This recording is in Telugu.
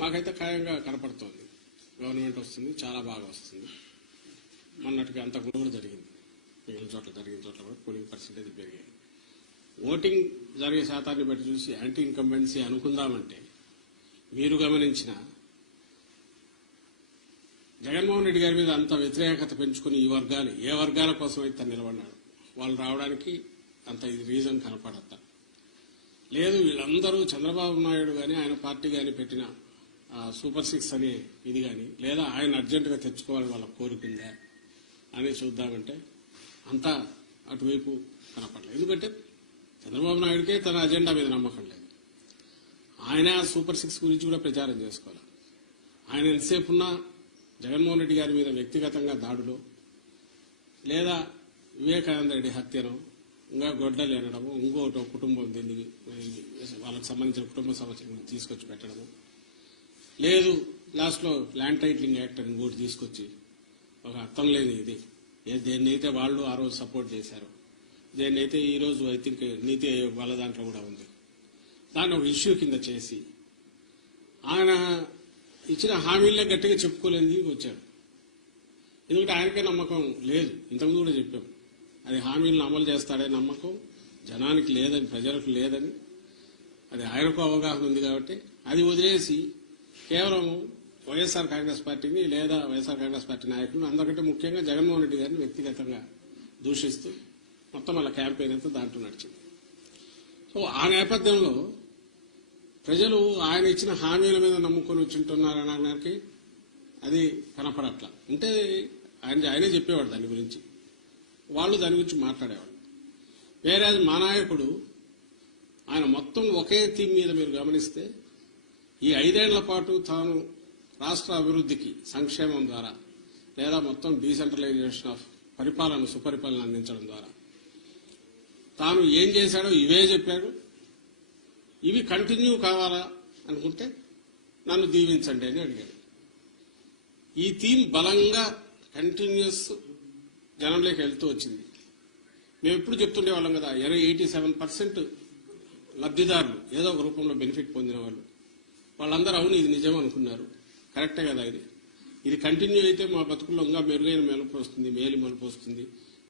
మాకైతే ఖాయంగా కనపడుతోంది గవర్నమెంట్ వస్తుంది చాలా బాగా వస్తుంది మొన్నటికి అంత కూడా జరిగింది మిగిలిన చోట్ల జరిగిన చోట్ల కూడా పోలింగ్ పర్సంటేజ్ పెరిగాయి ఓటింగ్ జరిగే శాతాన్ని బట్టి చూసి యాంటీ ఇన్కంబెన్సీ అనుకుందామంటే మీరు గమనించిన జగన్మోహన్ రెడ్డి గారి మీద అంత వ్యతిరేకత పెంచుకుని ఈ వర్గాలు ఏ వర్గాల కోసం అయితే నిలబడ్డాడు వాళ్ళు రావడానికి అంత ఇది రీజన్ కనపడతా లేదు వీళ్ళందరూ చంద్రబాబు నాయుడు కానీ ఆయన పార్టీ కానీ పెట్టిన సూపర్ సిక్స్ అని ఇది కానీ లేదా ఆయన అర్జెంటుగా తెచ్చుకోవాలని వాళ్ళ కోరుకుందా అని చూద్దామంటే అంతా అటువైపు కనపడలేదు ఎందుకంటే చంద్రబాబు నాయుడికే తన అజెండా మీద నమ్మకం లేదు ఆయన సూపర్ సిక్స్ గురించి కూడా ప్రచారం చేసుకోవాలి ఆయన ఎంతసేపు ఉన్న జగన్మోహన్ రెడ్డి గారి మీద వ్యక్తిగతంగా దాడులు లేదా వివేకానంద రెడ్డి హత్యను ఇంకా గొడ్డలు ఎనడము ఇంకోటి కుటుంబం దీన్ని వాళ్ళకి సంబంధించిన కుటుంబ సమస్యలు తీసుకొచ్చి పెట్టడము లేదు లాస్ట్లో ల్యాండ్ టైటిలింగ్ యాక్ట్ అని కూడా తీసుకొచ్చి ఒక అర్థం లేని ఇది దేన్నైతే వాళ్ళు ఆ రోజు సపోర్ట్ చేశారు దేన్నైతే ఈరోజు ఐ థింక్ నీతి ఆయోగ్ వాళ్ళ దాంట్లో కూడా ఉంది దాన్ని ఒక ఇష్యూ కింద చేసి ఆయన ఇచ్చిన హామీలే గట్టిగా చెప్పుకోలేని వచ్చాడు ఎందుకంటే ఆయనకే నమ్మకం లేదు ఇంతకుముందు కూడా చెప్పాం అది హామీలను అమలు చేస్తాడే నమ్మకం జనానికి లేదని ప్రజలకు లేదని అది ఆయనకు అవగాహన ఉంది కాబట్టి అది వదిలేసి కేవలం వైఎస్ఆర్ కాంగ్రెస్ పార్టీని లేదా వైఎస్ఆర్ కాంగ్రెస్ పార్టీ నాయకులను అందరికంటే ముఖ్యంగా జగన్మోహన్ రెడ్డి గారిని వ్యక్తిగతంగా దూషిస్తూ మొత్తం వాళ్ళ క్యాంపెయిన్ అంతా దాంట్లో నడిచింది సో ఆ నేపథ్యంలో ప్రజలు ఆయన ఇచ్చిన హామీల మీద నమ్ముకొని వచ్చింటున్నారు అనడానికి అది కనపడట్లా అంటే ఆయన ఆయనే చెప్పేవాడు దాని గురించి వాళ్ళు దాని గురించి మాట్లాడేవాడు వేరే మా నాయకుడు ఆయన మొత్తం ఒకే థీమ్ మీద మీరు గమనిస్తే ఈ ఐదేళ్ల పాటు తాను రాష్ట్ర అభివృద్ధికి సంక్షేమం ద్వారా లేదా మొత్తం డీసెంట్రలైజేషన్ ఆఫ్ పరిపాలన సుపరిపాలన అందించడం ద్వారా తాను ఏం చేశాడో ఇవే చెప్పాడు ఇవి కంటిన్యూ కావాలా అనుకుంటే నన్ను దీవించండి అని అడిగాడు ఈ థీమ్ బలంగా కంటిన్యూస్ జనంలోకి వెళ్తూ వచ్చింది మేము ఎప్పుడు చెప్తుండే వాళ్ళం కదా ఇరవై ఎయిటీ సెవెన్ పర్సెంట్ లబ్ధిదారులు ఏదో ఒక రూపంలో బెనిఫిట్ పొందిన వాళ్ళు వాళ్ళందరూ అవును ఇది నిజం అనుకున్నారు కరెక్టే కదా ఇది ఇది కంటిన్యూ అయితే మా బతుకుల్లో ఇంకా మెరుగైన మెలుపు వస్తుంది మేలు మలుపు వస్తుంది